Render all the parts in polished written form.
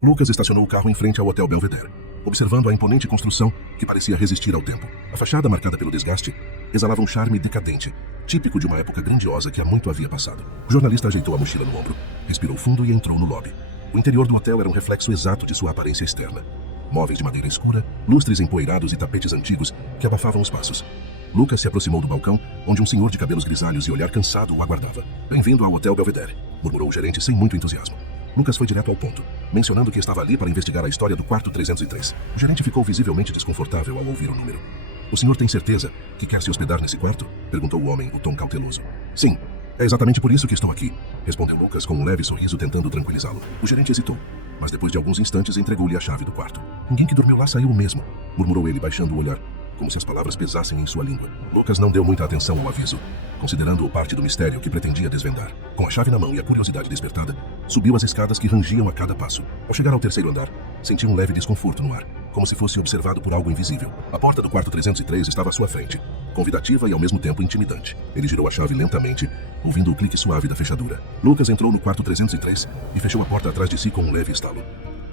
Lucas estacionou o carro em frente ao Hotel Belvedere, observando a imponente construção que parecia resistir ao tempo. A fachada, marcada pelo desgaste, exalava um charme decadente, típico de uma época grandiosa que há muito havia passado. O jornalista ajeitou a mochila no ombro, respirou fundo e entrou no lobby. O interior do hotel era um reflexo exato de sua aparência externa. Móveis de madeira escura, lustres empoeirados e tapetes antigos que abafavam os passos. Lucas se aproximou do balcão, onde um senhor de cabelos grisalhos e olhar cansado o aguardava. "Bem-vindo ao Hotel Belvedere", murmurou o gerente sem muito entusiasmo. Lucas foi direto ao ponto, mencionando que estava ali para investigar a história do quarto 303. O gerente ficou visivelmente desconfortável ao ouvir o número. "O senhor tem certeza que quer se hospedar nesse quarto?" perguntou o homem, o tom cauteloso. "Sim, é exatamente por isso que estou aqui", respondeu Lucas com um leve sorriso tentando tranquilizá-lo. O gerente hesitou, mas depois de alguns instantes entregou-lhe a chave do quarto. "Ninguém que dormiu lá saiu mesmo", murmurou ele baixando o olhar, como se as palavras pesassem em sua língua. Lucas não deu muita atenção ao aviso, considerando-o parte do mistério que pretendia desvendar. Com a chave na mão e a curiosidade despertada, subiu as escadas que rangiam a cada passo. Ao chegar ao terceiro andar, sentiu um leve desconforto no ar, como se fosse observado por algo invisível. A porta do quarto 303 estava à sua frente, convidativa e ao mesmo tempo intimidante. Ele girou a chave lentamente, ouvindo o clique suave da fechadura. Lucas entrou no quarto 303 e fechou a porta atrás de si com um leve estalo.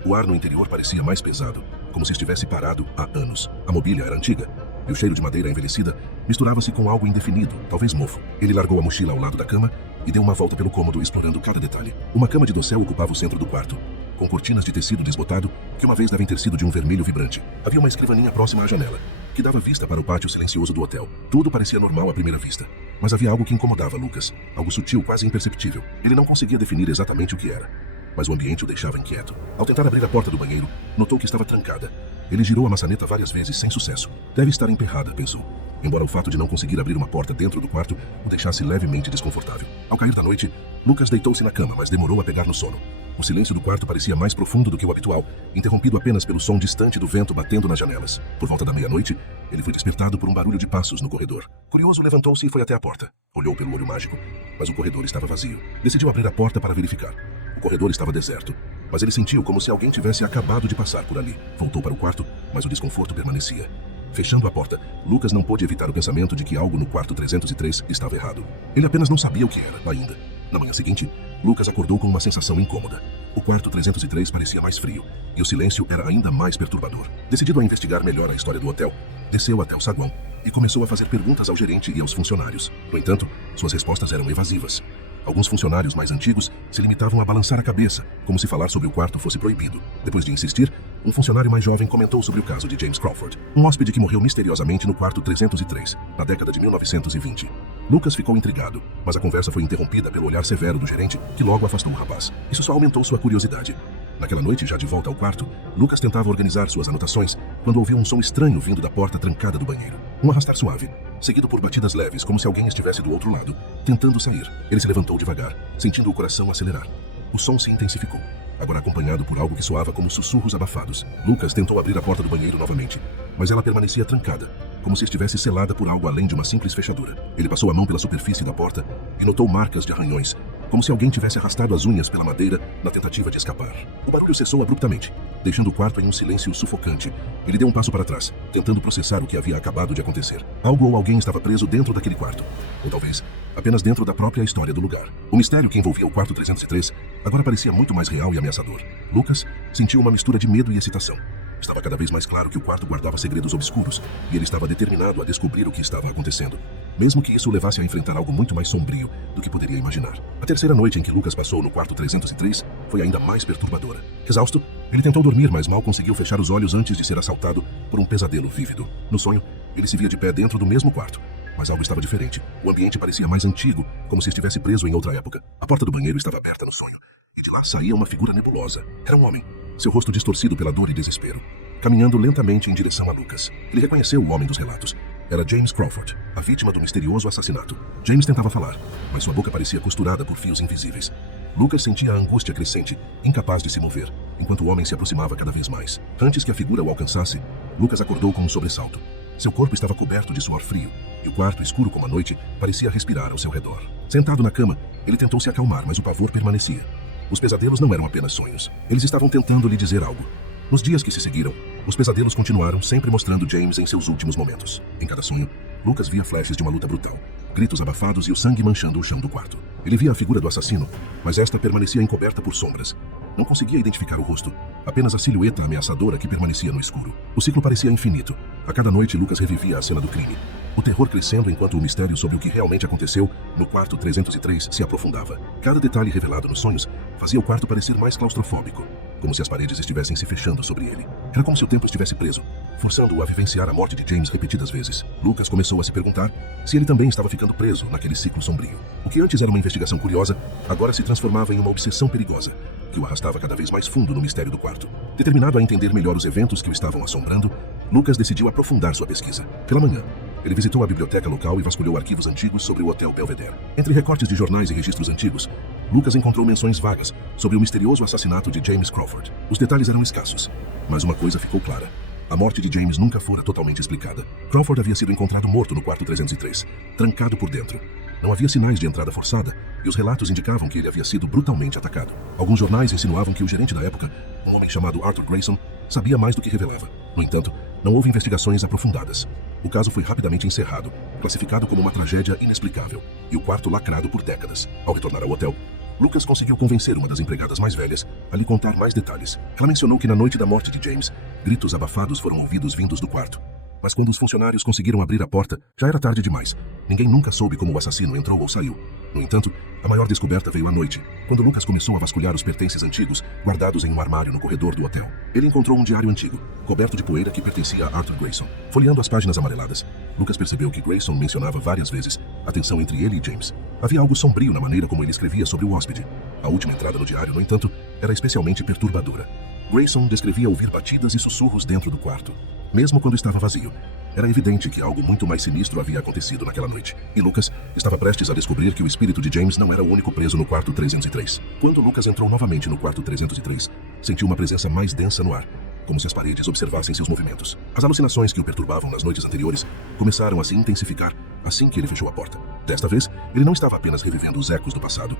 O ar no interior parecia mais pesado, como se estivesse parado há anos. A mobília era antiga, e o cheiro de madeira envelhecida misturava-se com algo indefinido, talvez mofo. Ele largou a mochila ao lado da cama e deu uma volta pelo cômodo, explorando cada detalhe. Uma cama de dossel ocupava o centro do quarto, com cortinas de tecido desbotado que uma vez devem ter sido de um vermelho vibrante. Havia uma escrivaninha próxima à janela, que dava vista para o pátio silencioso do hotel. Tudo parecia normal à primeira vista, mas havia algo que incomodava Lucas, algo sutil, quase imperceptível. Ele não conseguia definir exatamente o que era, mas o ambiente o deixava inquieto. Ao tentar abrir a porta do banheiro, notou que estava trancada. Ele girou a maçaneta várias vezes sem sucesso. "Deve estar emperrada", pensou, embora o fato de não conseguir abrir uma porta dentro do quarto o deixasse levemente desconfortável. Ao cair da noite, Lucas deitou-se na cama, mas demorou a pegar no sono. O silêncio do quarto parecia mais profundo do que o habitual, interrompido apenas pelo som distante do vento batendo nas janelas. Por volta da meia-noite, ele foi despertado por um barulho de passos no corredor. Curioso, levantou-se e foi até a porta. Olhou pelo olho mágico, mas o corredor estava vazio. Decidiu abrir a porta para verificar. O corredor estava deserto, mas ele sentiu como se alguém tivesse acabado de passar por ali. Voltou para o quarto, mas o desconforto permanecia. Fechando a porta, Lucas não pôde evitar o pensamento de que algo no quarto 303 estava errado. Ele apenas não sabia o que era, ainda. Na manhã seguinte, Lucas acordou com uma sensação incômoda. O quarto 303 parecia mais frio, e o silêncio era ainda mais perturbador. Decidido a investigar melhor a história do hotel, desceu até o saguão e começou a fazer perguntas ao gerente e aos funcionários. No entanto, suas respostas eram evasivas. Alguns funcionários mais antigos se limitavam a balançar a cabeça, como se falar sobre o quarto fosse proibido. Depois de insistir, um funcionário mais jovem comentou sobre o caso de James Crawford, um hóspede que morreu misteriosamente no quarto 303, na década de 1920. Lucas ficou intrigado, mas a conversa foi interrompida pelo olhar severo do gerente, que logo afastou o rapaz. Isso só aumentou sua curiosidade. Naquela noite, já de volta ao quarto, Lucas tentava organizar suas anotações quando ouviu um som estranho vindo da porta trancada do banheiro. Um arrastar suave, seguido por batidas leves, como se alguém estivesse do outro lado, tentando sair. Ele se levantou devagar, sentindo o coração acelerar. O som se intensificou, agora acompanhado por algo que soava como sussurros abafados. Lucas tentou abrir a porta do banheiro novamente, mas ela permanecia trancada, como se estivesse selada por algo além de uma simples fechadura. Ele passou a mão pela superfície da porta e notou marcas de arranhões, como se alguém tivesse arrastado as unhas pela madeira na tentativa de escapar. O barulho cessou abruptamente, deixando o quarto em um silêncio sufocante. Ele deu um passo para trás, tentando processar o que havia acabado de acontecer. Algo ou alguém estava preso dentro daquele quarto, ou talvez apenas dentro da própria história do lugar. O mistério que envolvia o quarto 303 agora parecia muito mais real e ameaçador. Lucas sentiu uma mistura de medo e excitação. Estava cada vez mais claro que o quarto guardava segredos obscuros, e ele estava determinado a descobrir o que estava acontecendo, mesmo que isso o levasse a enfrentar algo muito mais sombrio do que poderia imaginar. A terceira noite em que Lucas passou no quarto 303 foi ainda mais perturbadora. Exausto, ele tentou dormir, mas mal conseguiu fechar os olhos antes de ser assaltado por um pesadelo vívido. No sonho, ele se via de pé dentro do mesmo quarto, mas algo estava diferente. O ambiente parecia mais antigo, como se estivesse preso em outra época. A porta do banheiro estava aberta no sonho, e de lá saía uma figura nebulosa. Era um homem, seu rosto distorcido pela dor e desespero, caminhando lentamente em direção a Lucas. Ele reconheceu o homem dos relatos. Era James Crawford, a vítima do misterioso assassinato. James tentava falar, mas sua boca parecia costurada por fios invisíveis. Lucas sentia a angústia crescente, incapaz de se mover, enquanto o homem se aproximava cada vez mais. Antes que a figura o alcançasse, Lucas acordou com um sobressalto. Seu corpo estava coberto de suor frio, e o quarto, escuro como a noite, parecia respirar ao seu redor. Sentado na cama, ele tentou se acalmar, mas o pavor permanecia. Os pesadelos não eram apenas sonhos. Eles estavam tentando lhe dizer algo. Nos dias que se seguiram, os pesadelos continuaram, sempre mostrando James em seus últimos momentos. Em cada sonho, Lucas via flashes de uma luta brutal, gritos abafados e o sangue manchando o chão do quarto. Ele via a figura do assassino, mas esta permanecia encoberta por sombras, Não conseguia identificar o rosto, apenas a silhueta ameaçadora que permanecia no escuro. O ciclo parecia infinito. A cada noite, Lucas revivia a cena do crime. O terror crescendo enquanto o mistério sobre o que realmente aconteceu no quarto 303 se aprofundava. Cada detalhe revelado nos sonhos fazia o quarto parecer mais claustrofóbico, como se as paredes estivessem se fechando sobre ele. Era como se o tempo estivesse preso, forçando-o a vivenciar a morte de James repetidas vezes. Lucas começou a se perguntar se ele também estava ficando preso naquele ciclo sombrio. O que antes era uma investigação curiosa, agora se transformava em uma obsessão perigosa, que o arrastava cada vez mais fundo no mistério do quarto. Determinado a entender melhor os eventos que o estavam assombrando, Lucas decidiu aprofundar sua pesquisa. Pela manhã, ele visitou a biblioteca local e vasculhou arquivos antigos sobre o Hotel Belvedere. Entre recortes de jornais e registros antigos, Lucas encontrou menções vagas sobre o misterioso assassinato de James Crawford. Os detalhes eram escassos, mas uma coisa ficou clara. A morte de James nunca fora totalmente explicada. Crawford havia sido encontrado morto no quarto 303, trancado por dentro. Não havia sinais de entrada forçada, e os relatos indicavam que ele havia sido brutalmente atacado. Alguns jornais insinuavam que o gerente da época, um homem chamado Arthur Grayson, sabia mais do que revelava. No entanto, não houve investigações aprofundadas. O caso foi rapidamente encerrado, classificado como uma tragédia inexplicável, e o quarto lacrado por décadas. Ao retornar ao hotel, Lucas conseguiu convencer uma das empregadas mais velhas a lhe contar mais detalhes. Ela mencionou que na noite da morte de James, gritos abafados foram ouvidos vindos do quarto. Mas quando os funcionários conseguiram abrir a porta, já era tarde demais. Ninguém nunca soube como o assassino entrou ou saiu. No entanto, a maior descoberta veio à noite, quando Lucas começou a vasculhar os pertences antigos guardados em um armário no corredor do hotel. Ele encontrou um diário antigo, coberto de poeira que pertencia a Arthur Grayson. Folheando as páginas amareladas, Lucas percebeu que Grayson mencionava várias vezes a tensão entre ele e James. Havia algo sombrio na maneira como ele escrevia sobre o hóspede. A última entrada no diário, no entanto, era especialmente perturbadora. Grayson descrevia ouvir batidas e sussurros dentro do quarto, mesmo quando estava vazio. Era evidente que algo muito mais sinistro havia acontecido naquela noite, e Lucas estava prestes a descobrir que o espírito de James não era o único preso no quarto 303. Quando Lucas entrou novamente no quarto 303, sentiu uma presença mais densa no ar, como se as paredes observassem seus movimentos. As alucinações que o perturbavam nas noites anteriores começaram a se intensificar assim que ele fechou a porta. Desta vez, ele não estava apenas revivendo os ecos do passado,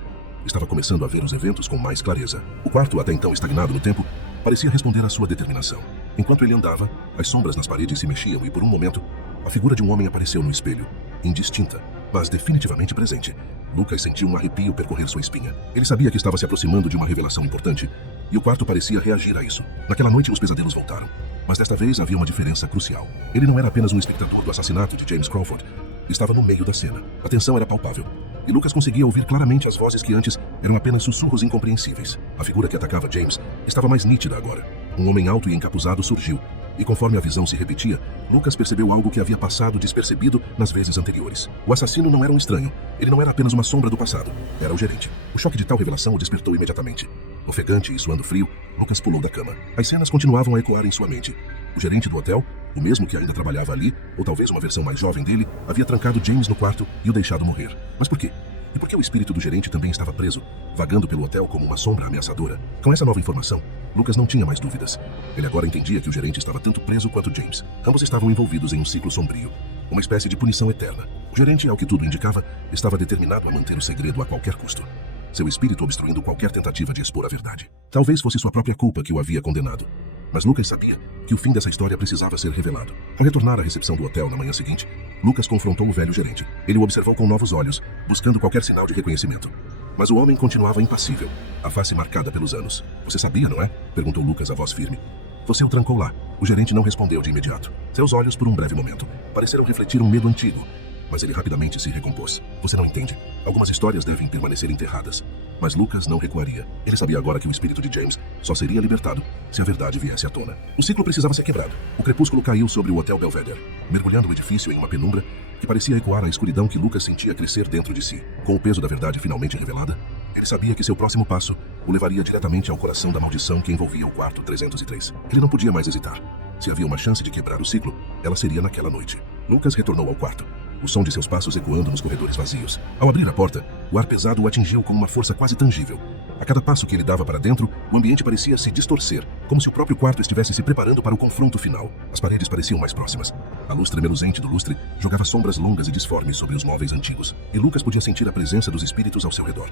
estava começando a ver os eventos com mais clareza. O quarto, até então estagnado no tempo, parecia responder à sua determinação. Enquanto ele andava, as sombras nas paredes se mexiam e, por um momento, a figura de um homem apareceu no espelho, indistinta, mas definitivamente presente. Lucas sentiu um arrepio percorrer sua espinha. Ele sabia que estava se aproximando de uma revelação importante, e o quarto parecia reagir a isso. Naquela noite, os pesadelos voltaram, mas desta vez havia uma diferença crucial. Ele não era apenas um espectador do assassinato de James Crawford, estava no meio da cena. A tensão era palpável, e Lucas conseguia ouvir claramente as vozes que antes eram apenas sussurros incompreensíveis. A figura que atacava James estava mais nítida agora. Um homem alto e encapuzado surgiu, e conforme a visão se repetia, Lucas percebeu algo que havia passado despercebido nas vezes anteriores. O assassino não era um estranho. Ele não era apenas uma sombra do passado. Era o gerente. O choque de tal revelação o despertou imediatamente. Ofegante e suando frio, Lucas pulou da cama. As cenas continuavam a ecoar em sua mente. O gerente do hotel, o mesmo que ainda trabalhava ali, ou talvez uma versão mais jovem dele, havia trancado James no quarto e o deixado morrer. Mas por quê? E por que o espírito do gerente também estava preso, vagando pelo hotel como uma sombra ameaçadora? Com essa nova informação, Lucas não tinha mais dúvidas. Ele agora entendia que o gerente estava tanto preso quanto James. Ambos estavam envolvidos em um ciclo sombrio, uma espécie de punição eterna. O gerente, ao que tudo indicava, estava determinado a manter o segredo a qualquer custo. Seu espírito obstruindo qualquer tentativa de expor a verdade. Talvez fosse sua própria culpa que o havia condenado. Mas Lucas sabia que o fim dessa história precisava ser revelado. Ao retornar à recepção do hotel na manhã seguinte, Lucas confrontou o velho gerente. Ele o observou com novos olhos, buscando qualquer sinal de reconhecimento. Mas o homem continuava impassível, a face marcada pelos anos. Você sabia, não é? Perguntou Lucas, a voz firme. Você o trancou lá. O gerente não respondeu de imediato. Seus olhos, por um breve momento, pareceram refletir um medo antigo. Mas ele rapidamente se recompôs. Você não entende. Algumas histórias devem permanecer enterradas. Mas Lucas não recuaria. Ele sabia agora que o espírito de James só seria libertado se a verdade viesse à tona. O ciclo precisava ser quebrado. O crepúsculo caiu sobre o Hotel Belvedere, mergulhando o edifício em uma penumbra que parecia ecoar a escuridão que Lucas sentia crescer dentro de si. Com o peso da verdade finalmente revelada, ele sabia que seu próximo passo o levaria diretamente ao coração da maldição que envolvia o quarto 303. Ele não podia mais hesitar. Se havia uma chance de quebrar o ciclo, ela seria naquela noite. Lucas retornou ao quarto, o som de seus passos ecoando nos corredores vazios. Ao abrir a porta, o ar pesado o atingiu com uma força quase tangível. A cada passo que ele dava para dentro, o ambiente parecia se distorcer, como se o próprio quarto estivesse se preparando para o confronto final. As paredes pareciam mais próximas. A luz tremeluzente do lustre jogava sombras longas e disformes sobre os móveis antigos, e Lucas podia sentir a presença dos espíritos ao seu redor.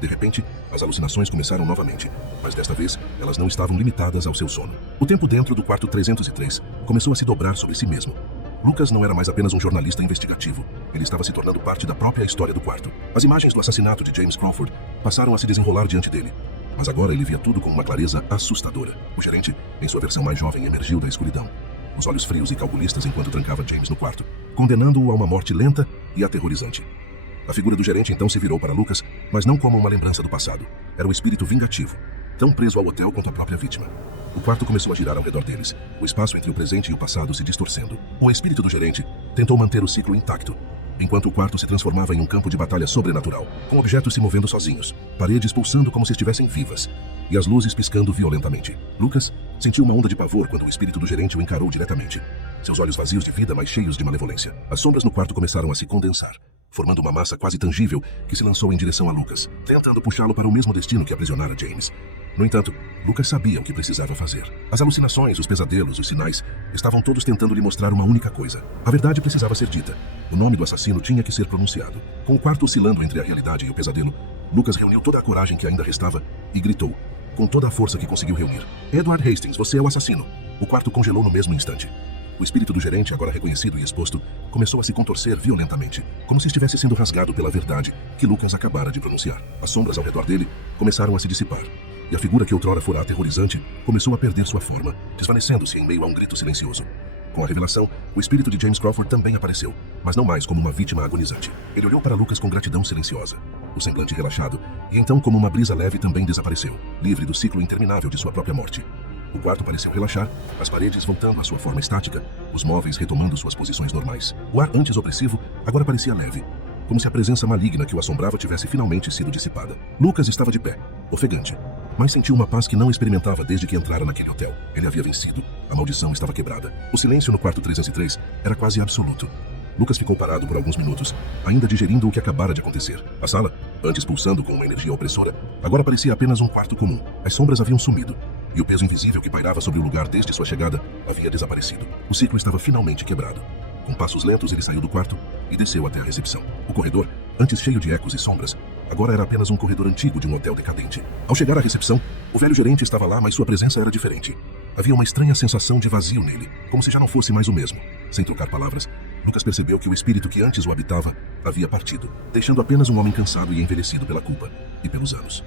De repente, as alucinações começaram novamente, mas desta vez, elas não estavam limitadas ao seu sono. O tempo dentro do quarto 303 começou a se dobrar sobre si mesmo. Lucas não era mais apenas um jornalista investigativo. Ele estava se tornando parte da própria história do quarto. As imagens do assassinato de James Crawford passaram a se desenrolar diante dele. Mas agora ele via tudo com uma clareza assustadora. O gerente, em sua versão mais jovem, emergiu da escuridão, os olhos frios e calculistas enquanto trancava James no quarto, condenando-o a uma morte lenta e aterrorizante. A figura do gerente então se virou para Lucas, mas não como uma lembrança do passado. Era um espírito vingativo, tão preso ao hotel quanto a própria vítima. O quarto começou a girar ao redor deles, o espaço entre o presente e o passado se distorcendo. O espírito do gerente tentou manter o ciclo intacto, enquanto o quarto se transformava em um campo de batalha sobrenatural, com objetos se movendo sozinhos, paredes pulsando como se estivessem vivas, e as luzes piscando violentamente. Lucas sentiu uma onda de pavor quando o espírito do gerente o encarou diretamente. Seus olhos vazios de vida, mas cheios de malevolência. As sombras no quarto começaram a se condensar, formando uma massa quase tangível que se lançou em direção a Lucas, tentando puxá-lo para o mesmo destino que aprisionara James. No entanto, Lucas sabia o que precisava fazer. As alucinações, os pesadelos, os sinais, estavam todos tentando lhe mostrar uma única coisa. A verdade precisava ser dita. O nome do assassino tinha que ser pronunciado. Com o quarto oscilando entre a realidade e o pesadelo, Lucas reuniu toda a coragem que ainda restava e gritou, com toda a força que conseguiu reunir: "Edward Hastings, você é o assassino!" O quarto congelou no mesmo instante. O espírito do gerente, agora reconhecido e exposto, começou a se contorcer violentamente, como se estivesse sendo rasgado pela verdade que Lucas acabara de pronunciar. As sombras ao redor dele começaram a se dissipar, e a figura que outrora fora aterrorizante começou a perder sua forma, desvanecendo-se em meio a um grito silencioso. Com a revelação, o espírito de James Crawford também apareceu, mas não mais como uma vítima agonizante. Ele olhou para Lucas com gratidão silenciosa, o semblante relaxado, e então, como uma brisa leve, também desapareceu, livre do ciclo interminável de sua própria morte. O quarto pareceu relaxar, as paredes voltando à sua forma estática, os móveis retomando suas posições normais. O ar antes opressivo agora parecia leve, como se a presença maligna que o assombrava tivesse finalmente sido dissipada. Lucas estava de pé, ofegante, mas sentiu uma paz que não experimentava desde que entrara naquele hotel. Ele havia vencido. A maldição estava quebrada. O silêncio no quarto 303 era quase absoluto. Lucas ficou parado por alguns minutos, ainda digerindo o que acabara de acontecer. A sala, antes pulsando com uma energia opressora, agora parecia apenas um quarto comum. As sombras haviam sumido, e o peso invisível que pairava sobre o lugar desde sua chegada havia desaparecido. O ciclo estava finalmente quebrado. Com passos lentos, ele saiu do quarto e desceu até a recepção. O corredor, antes cheio de ecos e sombras, agora era apenas um corredor antigo de um hotel decadente. Ao chegar à recepção, o velho gerente estava lá, mas sua presença era diferente. Havia uma estranha sensação de vazio nele, como se já não fosse mais o mesmo. Sem trocar palavras, Lucas percebeu que o espírito que antes o habitava havia partido, deixando apenas um homem cansado e envelhecido pela culpa e pelos anos.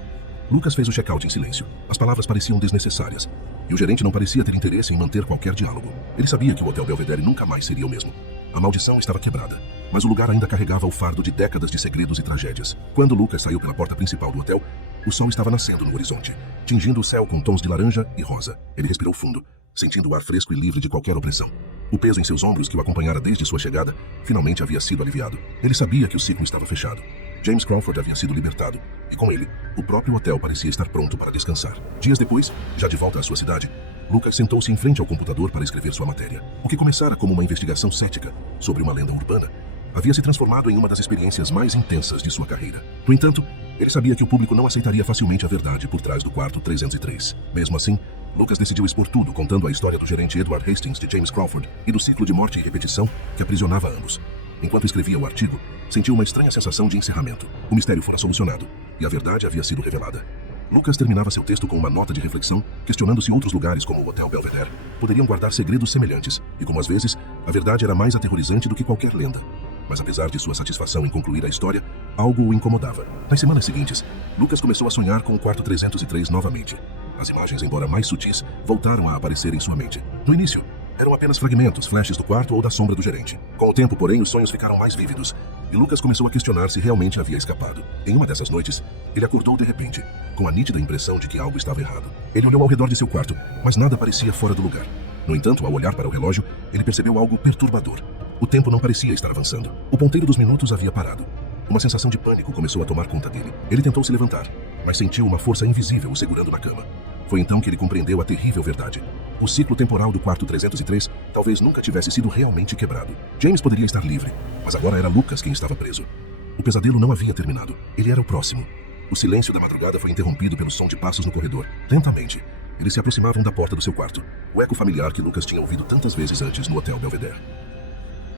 Lucas fez o check-out em silêncio. As palavras pareciam desnecessárias, e o gerente não parecia ter interesse em manter qualquer diálogo. Ele sabia que o Hotel Belvedere nunca mais seria o mesmo. A maldição estava quebrada, mas o lugar ainda carregava o fardo de décadas de segredos e tragédias. Quando Lucas saiu pela porta principal do hotel, o sol estava nascendo no horizonte, tingindo o céu com tons de laranja e rosa. Ele respirou fundo, sentindo o ar fresco e livre de qualquer opressão. O peso em seus ombros, que o acompanhara desde sua chegada, finalmente havia sido aliviado. Ele sabia que o ciclo estava fechado. James Crawford havia sido libertado, e com ele, o próprio hotel parecia estar pronto para descansar. Dias depois, já de volta à sua cidade, Lucas sentou-se em frente ao computador para escrever sua matéria. O que começara como uma investigação cética sobre uma lenda urbana, havia se transformado em uma das experiências mais intensas de sua carreira. No entanto, ele sabia que o público não aceitaria facilmente a verdade por trás do quarto 303. Mesmo assim, Lucas decidiu expor tudo, contando a história do gerente Edward Hastings de James Crawford e do ciclo de morte e repetição que aprisionava ambos. Enquanto escrevia o artigo, sentiu uma estranha sensação de encerramento. O mistério fora solucionado, e a verdade havia sido revelada. Lucas terminava seu texto com uma nota de reflexão, questionando se outros lugares, como o Hotel Belvedere, poderiam guardar segredos semelhantes, e como às vezes, a verdade era mais aterrorizante do que qualquer lenda. Mas apesar de sua satisfação em concluir a história, algo o incomodava. Nas semanas seguintes, Lucas começou a sonhar com o quarto 303 novamente. As imagens, embora mais sutis, voltaram a aparecer em sua mente. No início, eram apenas fragmentos, flashes do quarto ou da sombra do gerente. Com o tempo, porém, os sonhos ficaram mais vívidos, e Lucas começou a questionar se realmente havia escapado. Em uma dessas noites, ele acordou de repente, com a nítida impressão de que algo estava errado. Ele olhou ao redor de seu quarto, mas nada parecia fora do lugar. No entanto, ao olhar para o relógio, ele percebeu algo perturbador. O tempo não parecia estar avançando. O ponteiro dos minutos havia parado. Uma sensação de pânico começou a tomar conta dele. Ele tentou se levantar, mas sentiu uma força invisível o segurando na cama. Foi então que ele compreendeu a terrível verdade. O ciclo temporal do quarto 303 talvez nunca tivesse sido realmente quebrado. James poderia estar livre, mas agora era Lucas quem estava preso. O pesadelo não havia terminado. Ele era o próximo. O silêncio da madrugada foi interrompido pelo som de passos no corredor. Lentamente, eles se aproximavam da porta do seu quarto. O eco familiar que Lucas tinha ouvido tantas vezes antes no Hotel Belvedere.